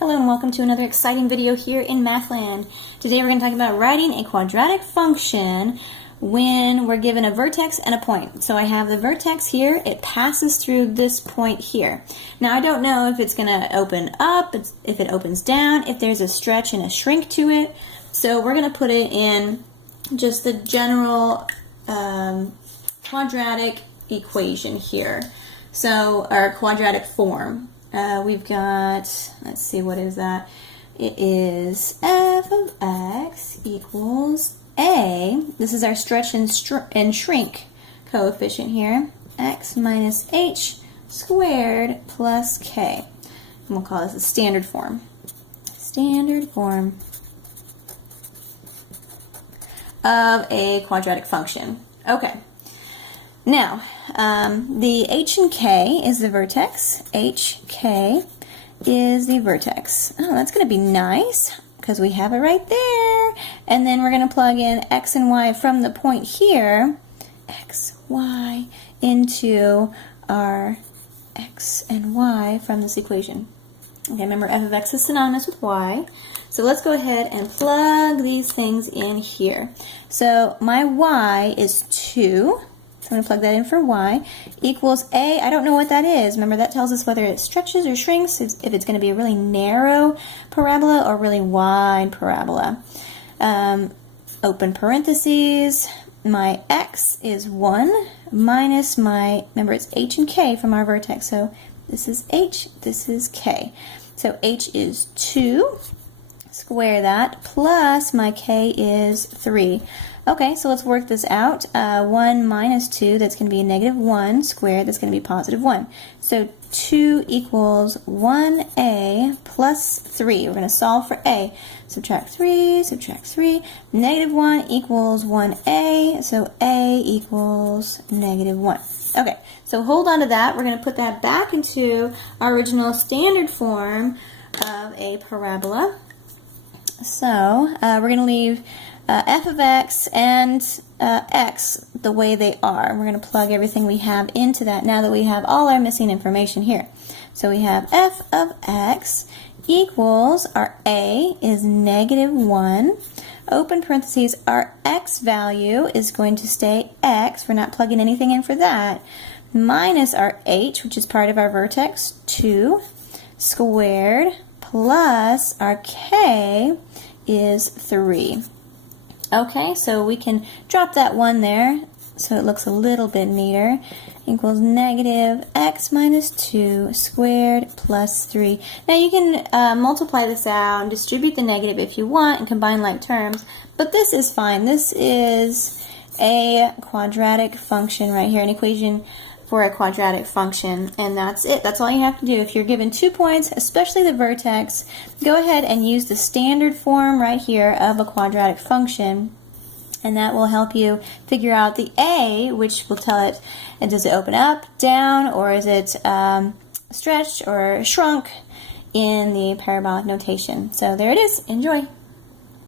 Hello and welcome to another exciting video here in Mathland. Today we're going to talk about writing a quadratic function when we're given a vertex and a point. So I have the vertex here, it passes through this point here. Now I don't know if it's going to open up, if it opens down, if there's a stretch and a shrink to it. So we're going to put it in just the general quadratic equation here. So our quadratic form. We've got, let's see, what is that? It is f of x equals a. This is our stretch and shrink coefficient here. X minus h squared plus k. And we'll call this a standard form. Standard form of a quadratic function. Okay. Now, the h and k is the vertex. hk is the vertex. Oh, that's going to be nice because we have it right there. And then we're going to plug in x and y from the point here, x, y, into our x and y from this equation. Okay, remember f of x is synonymous with y. So let's go ahead and plug these things in here. So my y is 2. So I'm going to plug that in for y, equals a. I don't know what that is. Remember, that tells us whether it stretches or shrinks, if it's going to be a really narrow parabola or really wide parabola. Open parentheses, my x is 1 minus my, remember it's h and k from our vertex, so this is h, this is k. So h is 2, square that, plus my k is 3. Okay, so let's work this out. 1 minus 2, that's going to be a negative 1 squared, that's going to be positive 1. So 2 equals 1a plus 3. We're going to solve for a. Subtract 3, negative 1 equals 1a, so a equals negative 1. Okay, so hold on to that. We're going to put that back into our original standard form of a parabola. So we're going to leave f of x and x the way they are. We're going to plug everything we have into that now that we have all our missing information here. So we have f of x equals, our a is negative 1. Open parentheses, our x value is going to stay x. We're not plugging anything in for that. Minus our h, which is part of our vertex, 2 squared, plus our k is 3. Okay, so we can drop that 1 there so it looks a little bit neater. Equals negative x minus 2 squared plus 3. Now you can multiply this out and distribute the negative if you want and combine like terms, but this is fine. This is a quadratic function right here, an equation for a quadratic function, and that's it. That's all you have to do. If you're given 2 points, especially the vertex, go ahead and use the standard form right here of a quadratic function, and that will help you figure out the a, which will tell it, and does it open up, down, or is it stretched or shrunk in the parabolic notation. So there it is. Enjoy.